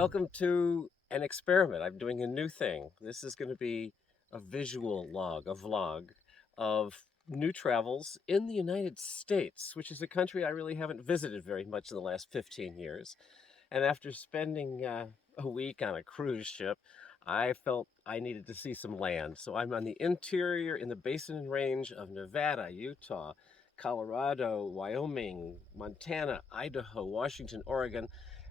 Welcome to an experiment. I'm doing a new thing. This is going to be a visual log, a vlog of new travels in the United States, which is a country I really haven't visited very much in the last 15 years. And after spending a week on a cruise ship, I felt I needed to see some land. So I'm on the interior in the Basin and Range of Nevada, Utah, Colorado, Wyoming, Montana, Idaho, Washington, Oregon.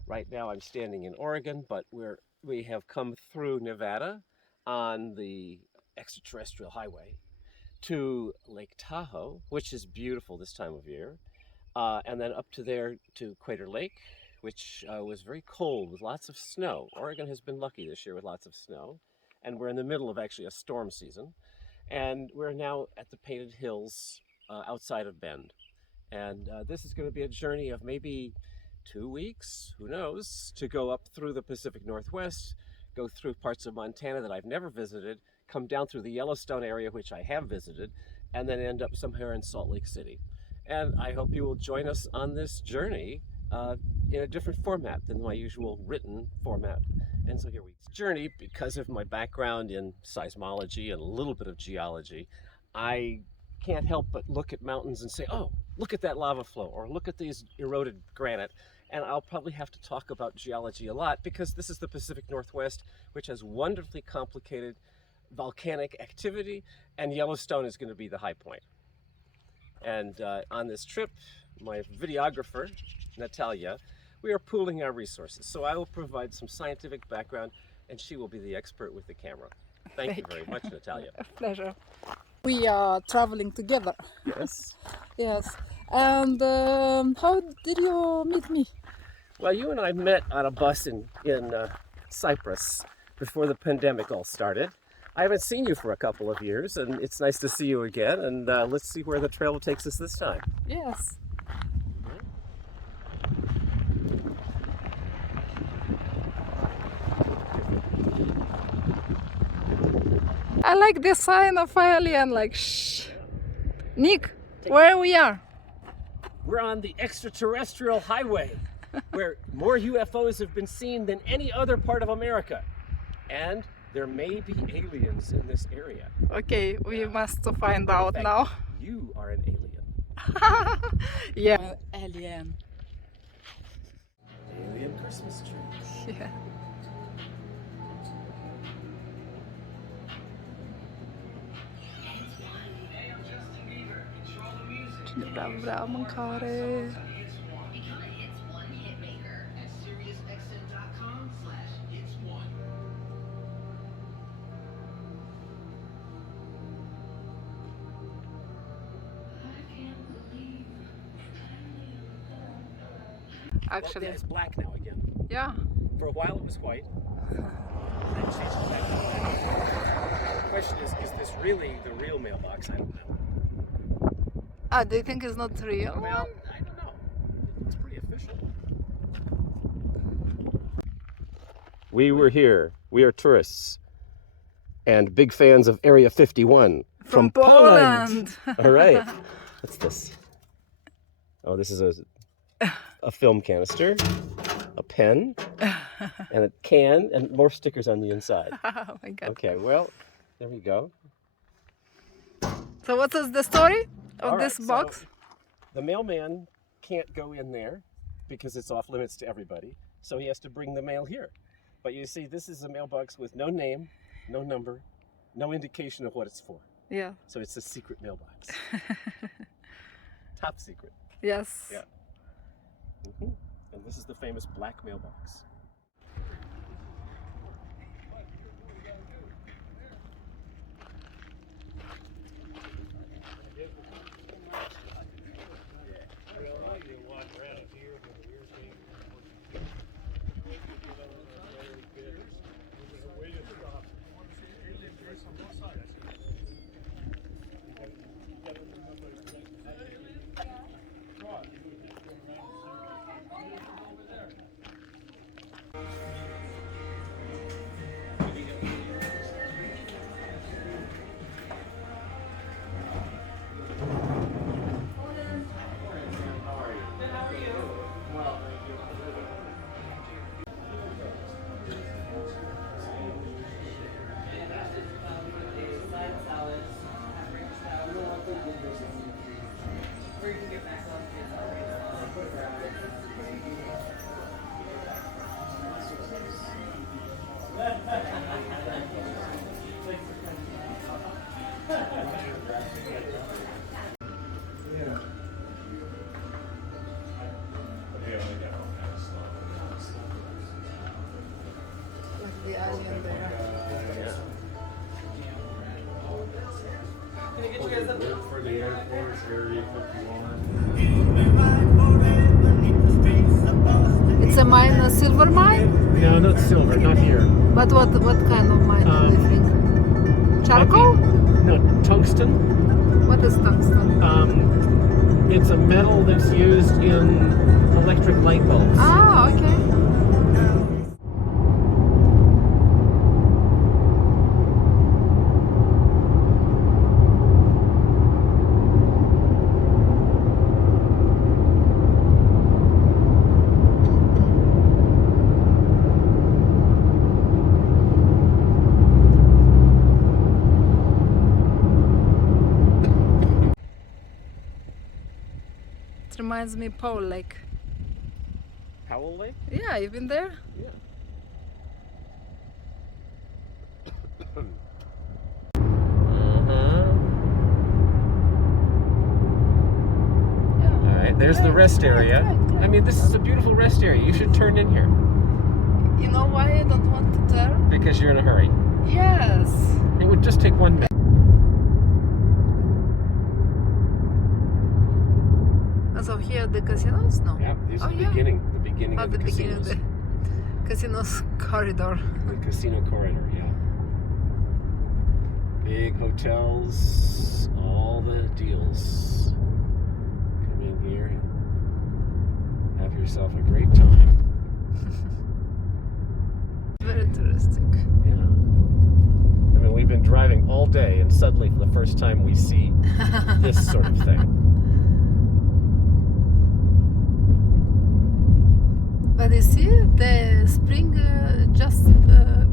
Right now I'm standing in Oregon, but we have come through Nevada on the extraterrestrial highway to Lake Tahoe, which is beautiful this time of year, and then up to there to Crater Lake, which was very cold with lots of snow. Oregon has been lucky this year with lots of snow, and we're in the middle of actually a storm season. And we're now at the Painted Hills outside of Bend. And this is going to be a journey of maybe 2 weeks, who knows, to go up through the Pacific Northwest, go through parts of Montana that I've never visited, come down through the Yellowstone area, which I have visited, and then end up somewhere in Salt Lake City. And I hope you will join us on this journey in a different format than my usual written format. And so here we journey, because of my background in seismology and a little bit of geology, I can't help but look at mountains and say, oh, look at that lava flow, or look at these eroded granite. And I'll probably have to talk about geology a lot because this is the Pacific Northwest, which has wonderfully complicated volcanic activity, and Yellowstone is going to be the high point. And on this trip, my videographer, Natalia, we are pooling our resources. So I will provide some scientific background, and she will be the expert with the camera. Thank you very much, Natalia. A pleasure. We are traveling together. Yes. Yes. And how did you meet me? Well, you and I met on a bus in Cyprus before the pandemic all started. I haven't seen you for a couple of years, and it's nice to see you again. And let's see where the trail takes us this time. Yes. I like the sign of alien, like, shh. Nick, where we are? We're on the extraterrestrial highway, where more UFOs have been seen than any other part of America. And there may be aliens in this area. Okay, we must find out now. You are an alien. Yeah, alien. Alien Christmas tree. Yeah. Vreau mâncare. Actually, well, it's black now again. Yeah. For a while it was white. Then it changed it back to black. The question is this really the real mailbox? I don't know. Do you think it's not real? Well, I don't know. It's pretty official. We were here. We are tourists and big fans of Area 51 from Poland. All right. What's this? Oh, this is a film canister, a pen, and a can, and more stickers on the inside. Oh my God. Okay, well, there we go. So what is the story of this box? So the mailman can't go in there because it's off limits to everybody, so he has to bring the mail here. But you see, this is a mailbox with no name, no number, no indication of what it's for. Yeah. So it's a secret mailbox. Top secret. Yes. Yeah. And this is the famous black mailbox. Like the island there. For the Air Force Area 51. It's a mine, a silver mine? No, not silver, not here. But what kind of mine do you think? Charcoal? No, tungsten. What is tungsten? It's a metal that's used in electric light bulbs. Ah, okay. It reminds me of Powell Lake. Powell Lake? Yeah, you've been there? Yeah. Yeah. All right, there's the rest area. I mean, this is a beautiful rest area. You should turn in here. You know why I don't want to turn? Because you're in a hurry. Yes. It would just take 1 minute. So here the casinos? No. Yeah, these are Oh, the yeah. beginning At of the the beginning of casinos. the casinos corridor. The casino corridor, yeah. Big hotels, all the deals. Come in here and have yourself a great time. Very touristic. Yeah. I mean, we've been driving all day, and suddenly, for the first time, we see this sort of thing. But you see, the spring just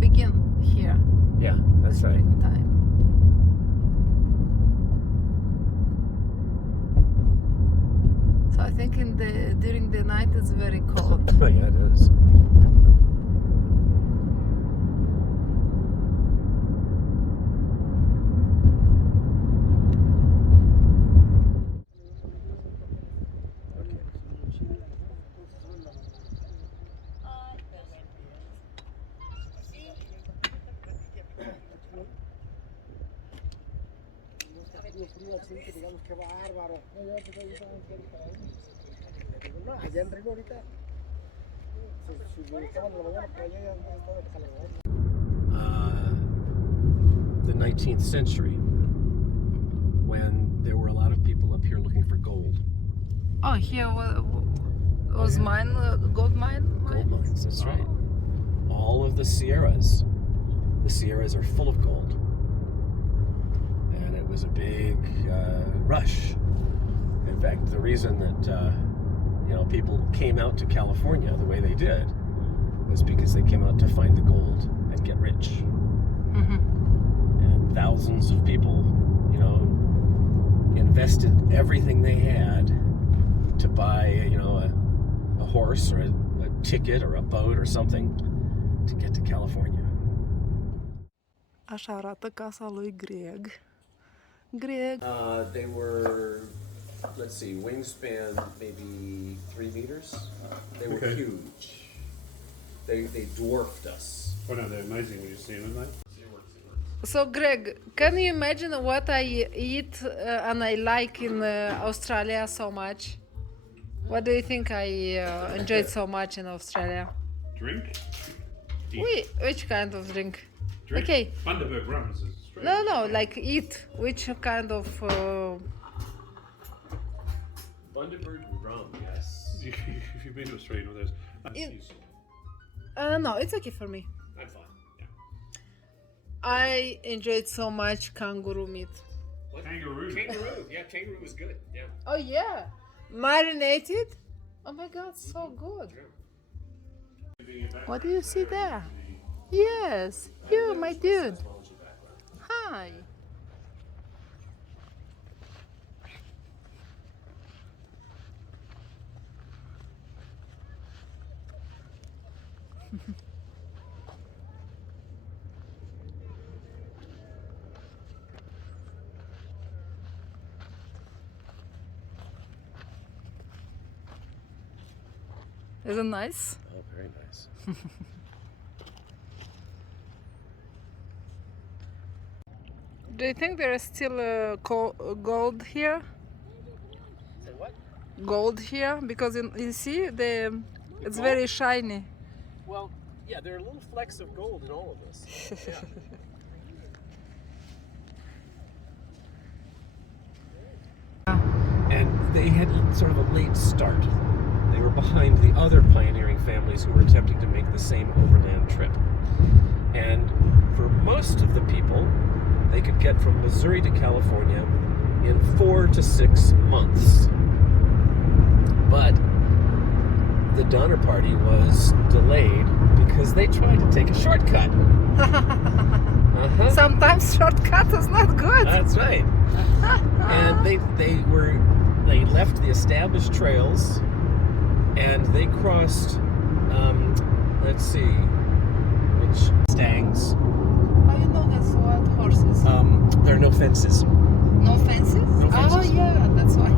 begin here. Yeah, that's right. Springtime. So I think during the night it's very cold. Yeah, it is. Digamos que bárbaro. No, allá en Río ahorita. Si estaban en la mañana, pero allá ya estaba calor. The 19th century, when there were a lot of people up here looking for gold. Oh, here was mine, gold mine? Gold mines, that's right. All of the Sierras are full of gold. And it was a big rush. In fact, the reason that people came out to California the way they did was because they came out to find the gold and get rich. Mm-hmm. And thousands of people, invested everything they had to buy, a horse or a ticket or a boat or something to get to California. Așa arată casa lui Greg. Greg. They were, let's see, wingspan maybe 3 meters. They were huge. They dwarfed us. Oh no, they're amazing when you see them, mate. So Greg, can you imagine what I eat and I like in Australia so much? What do you think I enjoyed so much in Australia? Drink? Which kind of drink? Drink? Okay. Bundaberg rum is straight. No, like eat. Which kind of... Bundaberg rum, yes. If you've been to Australia, you know there's... no, it's okay for me. I'm fine. Yeah. I enjoyed so much kangaroo meat. What? Kangaroo. Yeah, kangaroo was good. Yeah. Oh yeah, marinated. Oh my god, so good. What do you see there? Yes, you, my dude. Hi. Isn't nice? Oh, very nice. Do you think there is still gold here? Say what? Gold here? Because you see, it's gold? very shiny. Well, yeah, there are little flecks of gold in all of this. Yeah. And they had sort of a late start. They were behind the other pioneering families who were attempting to make the same overland trip. And for most of the people, they could get from Missouri to California in 4 to 6 months. But the Donner Party was delayed because they tried to take a shortcut. Sometimes shortcut is not good. That's right. And they left the established trails and they crossed let's see which Mustangs. How you know that's wild horses? There are no fences. No fences? No Oh fences. yeah, that's why.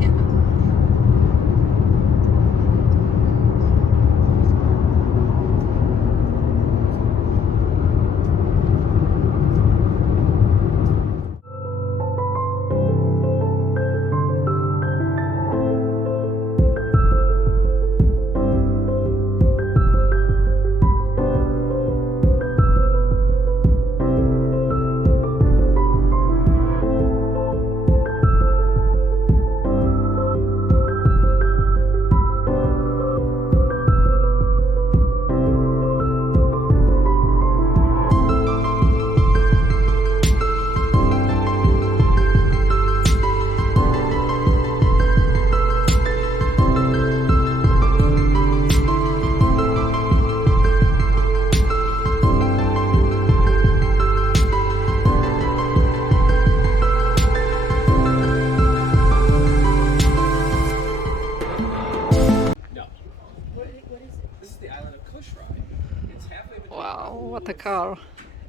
Wow, what a car.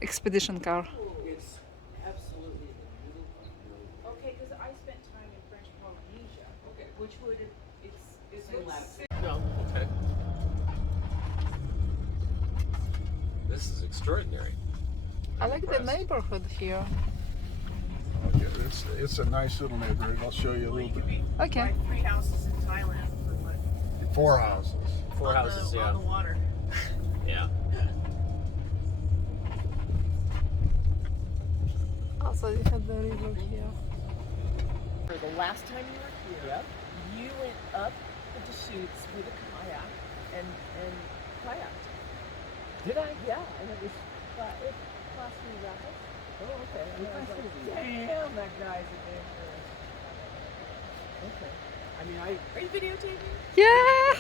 Expedition car. It's absolutely in the middle of nowhere. Okay, because I spent time in French Polynesia, which would it's No, okay. This is extraordinary. I like the neighborhood here. Okay, it's a nice little neighborhood. I'll show you a little bit. Okay. buy 3 houses in Thailand for what? 4 houses. 4 houses, yeah. On the water. Yeah. Also, you have the river here. For the last time you were here, you went up the Deschutes with a kayak and kayaked. Did I? Yeah, and it was Class 3 rapids. Oh, okay. And I was like, damn, that guy's adventurous. Okay. I mean, Are you videotaping? Yeah!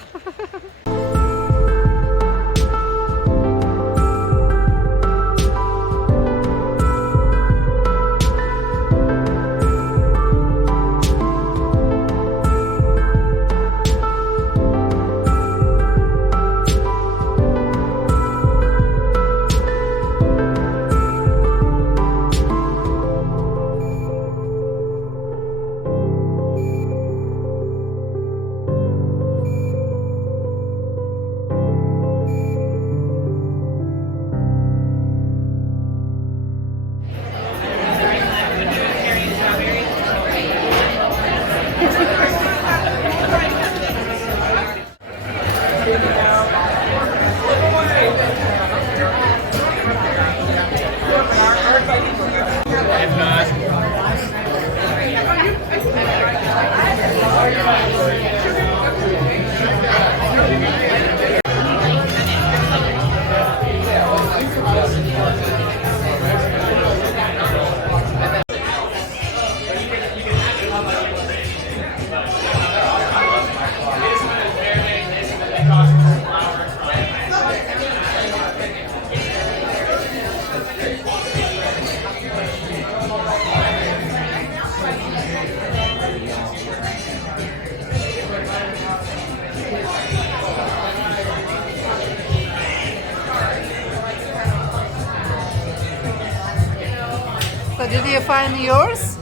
you find yours?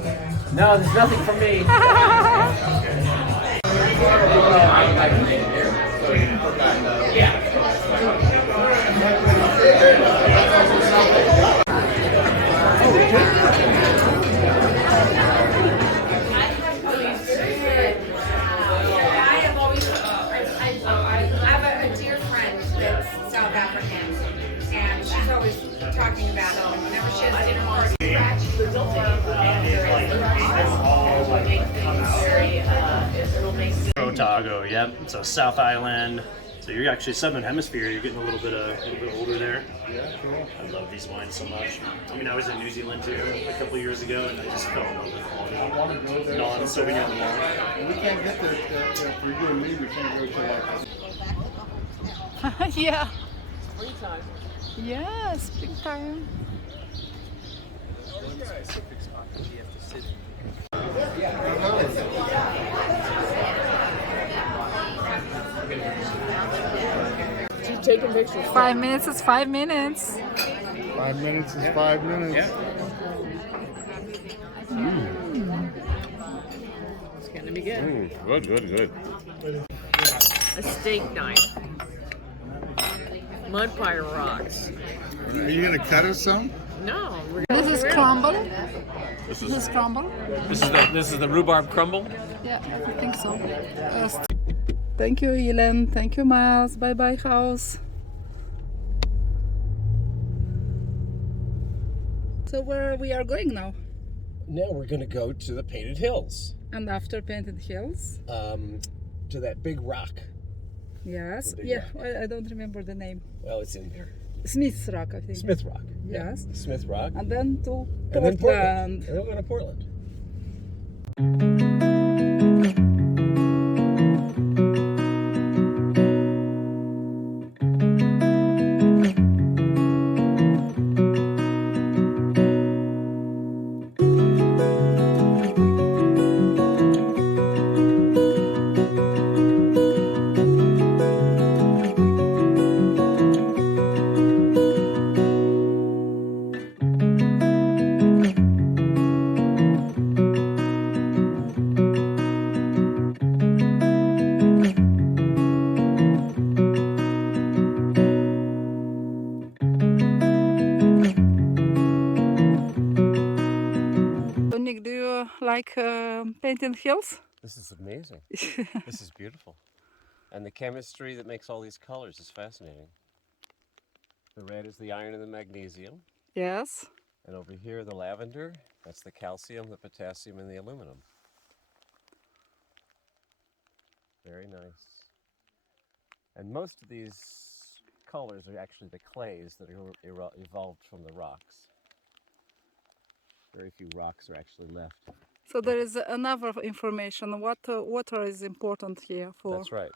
No, there's nothing for me. 'Otago, yep. So South Island. So you're actually Southern Hemisphere. You're getting a little bit older there. Yeah, cool. I love these wines so much. I mean, I was in New Zealand too a couple of years ago, and I just fell in love with I want to go there. non-Sauvignon Blanc. We can't get there for you and me. We can't go to like. Yeah. Springtime. Yeah, springtime. She's taking pictures. 5 minutes is 5 minutes. 5 minutes is 5 minutes. Yeah. It's gonna be good. Good. A steak knife. Mud pie rocks. Are you gonna cut us some? No, we're This is crumble. This This is crumble. is the rhubarb crumble. Yeah, I think so. Thank you, Helen. Thank you, Miles. Bye bye, house. So where we are going now? Now we're going to go to the Painted Hills, And after Painted Hills? to that big rock. Yes. The big Yeah, I don't remember the name. Well, it's in there. Smith's Rock, I think. Smith Rock. Yeah. Yes. Smith Rock. And then to And then Portland. And then we're going to Portland. Nick, do you like Painted Hills? This is amazing. This is beautiful. And the chemistry that makes all these colors is fascinating. The red is the iron and the magnesium. Yes. And over here, the lavender, that's the calcium, the potassium, and the aluminum. Very nice. And most of these colors are actually the clays that are evolved from the rocks. Very few rocks are actually left. So there is another information. What water is important here for? That's right,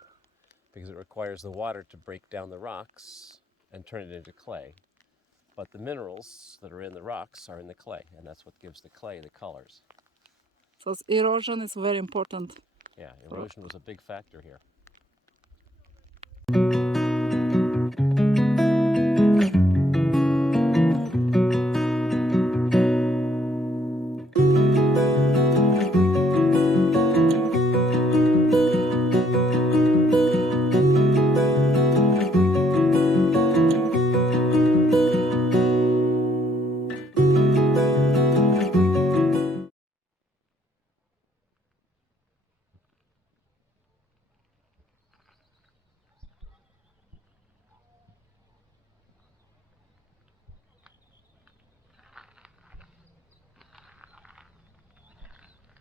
because it requires the water to break down the rocks and turn it into clay. But the minerals that are in the rocks are in the clay, and that's what gives the clay the colors. So erosion is very important. Yeah, erosion was a big factor here.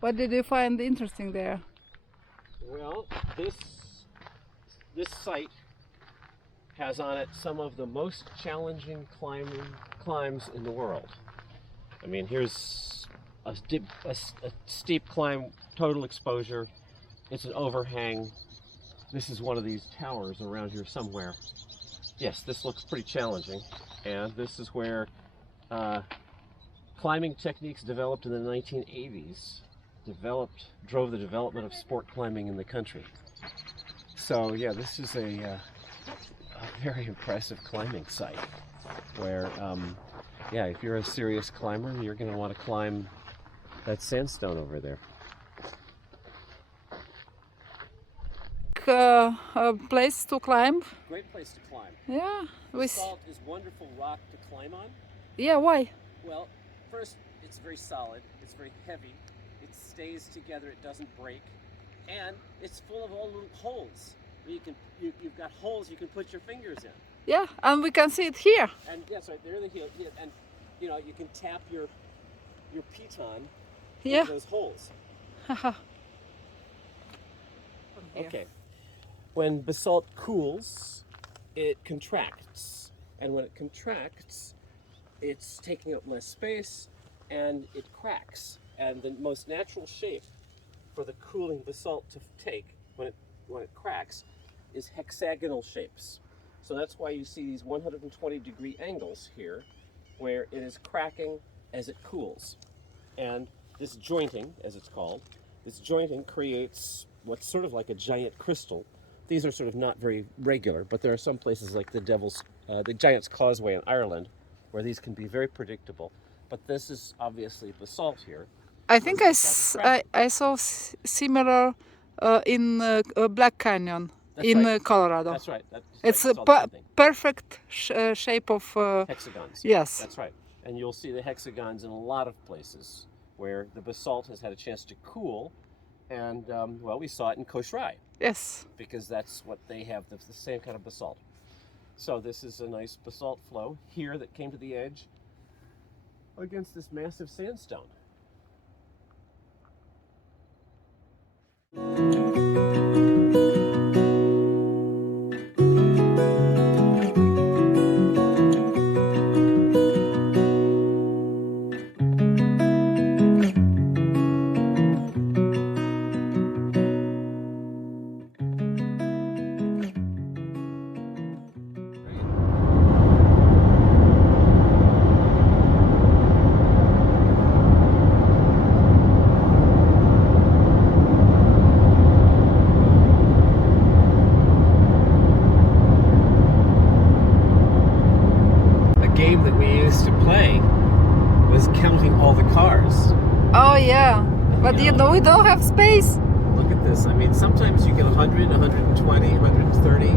What did you find interesting there? Well, this site has on it some of the most challenging climbs in the world. I mean, here's a steep climb, total exposure. It's an overhang. This is one of these towers around here somewhere. Yes, this looks pretty challenging. And this is where climbing techniques developed in the 1980s drove the development of sport climbing in the country. So yeah, this is a very impressive climbing site where Yeah, if you're a serious climber, you're going to want to climb that sandstone over there. A place to climb. Great place to climb. Yeah. Basalt is wonderful rock to climb on. Yeah, why? Well, first, it's very solid, it's very heavy, it stays together, it doesn't break, and it's full of all little holes. You've got holes you can put your fingers in. Yeah, and we can see it here. And yes, right there, the heel, and you know you can tap your piton Yeah. into those holes. Okay. When basalt cools, it contracts, and when it contracts, it's taking up less space, and it cracks. And the most natural shape for the cooling basalt to take when it cracks is hexagonal shapes. So that's why you see these 120-degree angles here, where it is cracking as it cools. And this jointing, as it's called, this jointing creates what's sort of like a giant crystal. These are sort of not very regular, but there are some places like the Giant's Causeway in Ireland, where these can be very predictable. But this is obviously basalt here. I think I saw similar in Black Canyon in Colorado. That's right. It's a perfect shape of hexagons. Yes. That's right. And you'll see the hexagons in a lot of places where the basalt has had a chance to cool. And, well, we saw it in Koshrai. Yes. Because that's what they have, the same kind of basalt. So this is a nice basalt flow here that came to the edge against this massive sandstone. Oh yeah, but you know we don't have space. Look at this. I mean, sometimes you get 100, 120, 130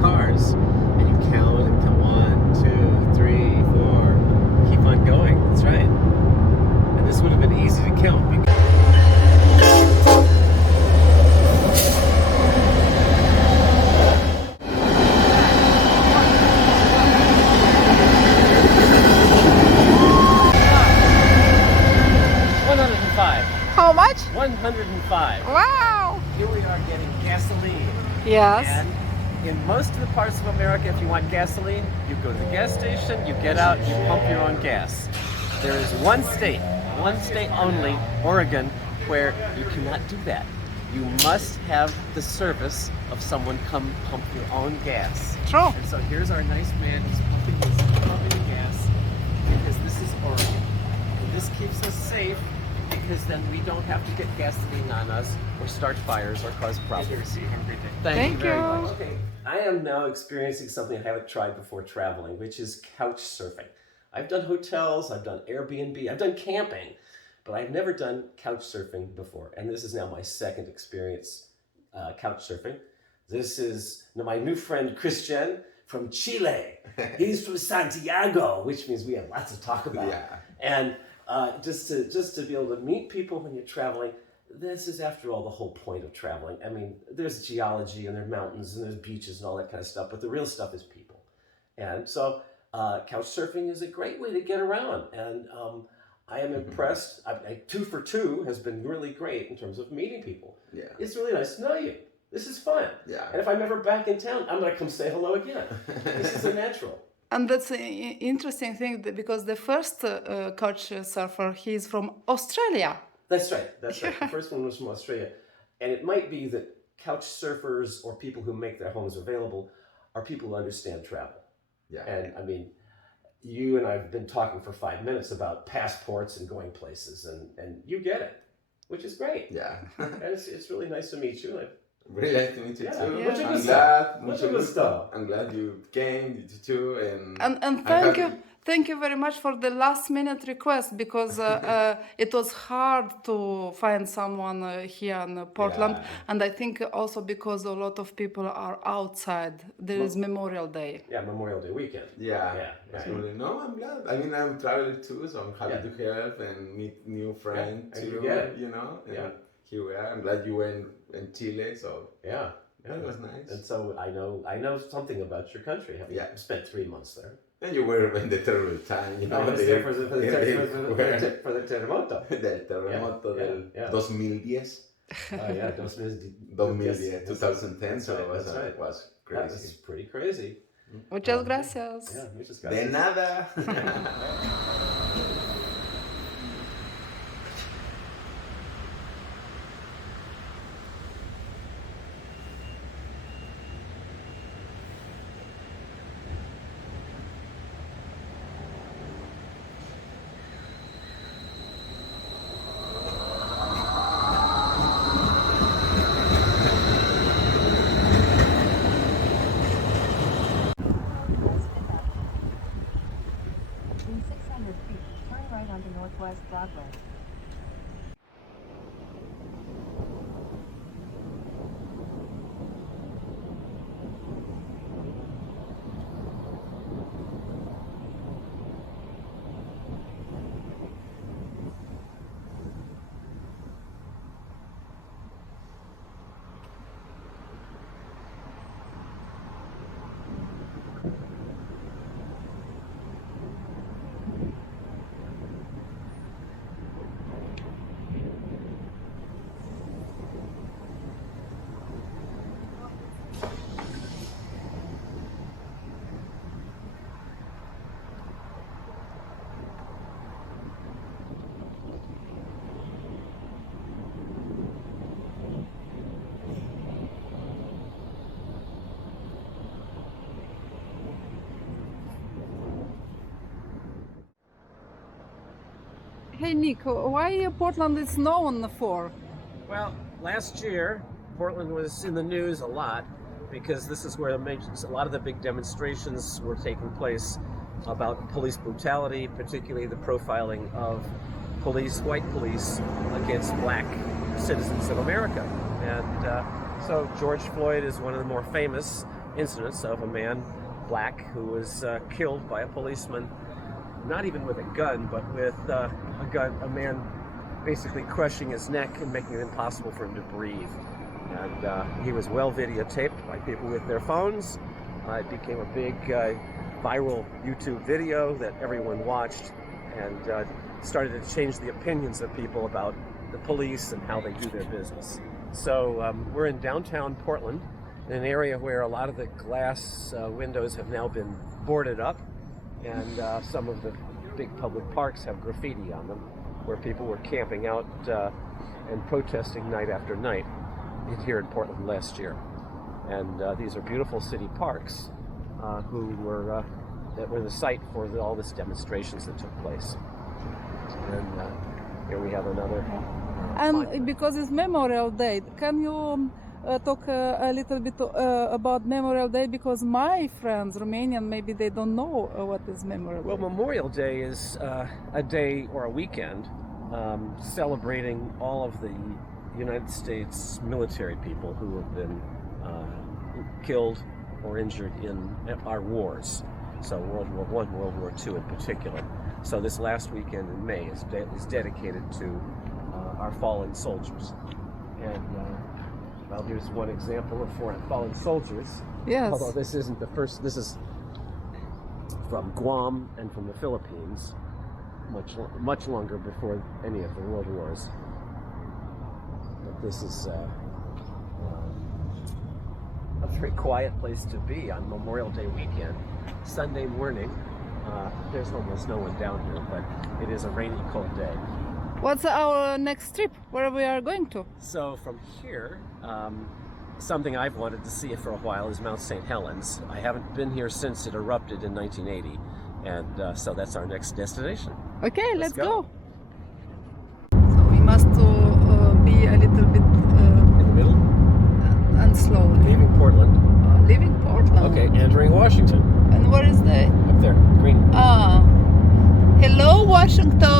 cars, and you count and come 1, 2, 3, 4. Keep on going. That's right. And this would have been easy to count because How much? 105. Wow! Here we are getting gasoline. Yes. And in most of the parts of America, if you want gasoline, you go to the gas station, you get out, you pump your own gas. There is one state only, Oregon, where you cannot do that. You must have the service of someone come pump your own gas. True. And so here's our nice man who's pumping gas because this is Oregon. And this keeps us safe, because then we don't have to get gasoline on us or start fires or cause problems. Thank you very much. Okay, I am now experiencing something I haven't tried before traveling, which is couch surfing. I've done hotels, I've done Airbnb, I've done camping, but I've never done couch surfing before. And this is now my second experience couch surfing. This is my new friend Christian from Chile. He's from Santiago, which means we have lots to talk about. Yeah. And just to be able to meet people when you're traveling, this is, after all, the whole point of traveling. I mean, there's geology and there are mountains and there's beaches and all that kind of stuff, but the real stuff is people. And so couch surfing is a great way to get around. And I am impressed. 2 for 2 has been really great in terms of meeting people. Yeah. It's really nice to know you. This is fun. Yeah. And if I'm ever back in town, I'm going to come say hello again. This is a natural. And that's an interesting thing because the first couch surfer, he's from Australia. That's right. That's right. The first one was from Australia. And it might be that couch surfers or people who make their homes available are people who understand travel. Yeah. And I mean, you and I have been talking for 5 minutes about passports and going places, and you get it, which is great. Yeah. And it's really nice to meet you, and I've Really nice to meet you too. Yeah. Mucho I'm gusto. glad. Mucho gusto. I'm glad you came, you too, And I thank you very much for the last minute request, because it was hard to find someone here in Portland, Yeah. and I think also because a lot of people are outside. There is Memorial Day. Yeah, Memorial Day weekend. Yeah. Yeah, Absolutely. No, I'm glad. I mean, I'm traveling too, so I'm happy Yeah. to help and meet new friends and you too. get it. You know. And Yeah. here we are. I'm glad you were in Chile, so Yeah. that was nice. And so I know something about your country, having Yeah. spent 3 months there. And you were in the terrible time, you know. I was they- there for the they- for the terremoto. del terremoto Yeah, del yeah. 2010. Yeah, 2010, 2010, so it was, that's right. it was That was crazy. pretty crazy. Muchas gracias. Yeah, we just De nada. In 600 feet, turn right onto Northwest Broadway. Hey Nick, why Portland is known for? Well, last year, Portland was in the news a lot because this is where a lot of the big demonstrations were taking place about police brutality, particularly the profiling of white police against black citizens of America. And so George Floyd is one of the more famous incidents of a man, black, who was killed by a policeman, not even with a gun, but with a man basically crushing his neck and making it impossible for him to breathe. And he was well videotaped by people with their phones. It became a big viral YouTube video that everyone watched, and started to change the opinions of people about the police and how they do their business. So we're in downtown Portland, in an area where a lot of the glass windows have now been boarded up, and some of the big public parks have graffiti on them, where people were camping out and protesting night after night here in Portland last year. And these are beautiful city parks that were the site for all these demonstrations that took place. And here we have another. And because it's Memorial Day, can you talk a little bit about Memorial Day? Because my friends, Romanian, maybe they don't know what is Memorial Well, Day. Memorial Day is a day or a weekend celebrating all of the United States military people who have been killed or injured in our wars. So World War I, World War II in particular. So this last weekend in May is dedicated to our fallen soldiers. And well, here's one example of fallen soldiers. Yes. Although this isn't the first, this is from Guam and from the Philippines, much longer before any of the world wars. But this is a very quiet place to be on Memorial Day weekend. Sunday morning, there's almost no one down here, but it is a rainy, cold day. What's our next trip? Where we are going to? So from here, something I've wanted to see for a while is Mount St Helens. I haven't been here since it erupted in 1980, and so that's our next destination. Okay, let's go. go. So we must be a little bit In the middle? slowly. Leaving Portland. Leaving Portland. Okay, entering Washington. And where is the? Up there, green. Hello, Washington.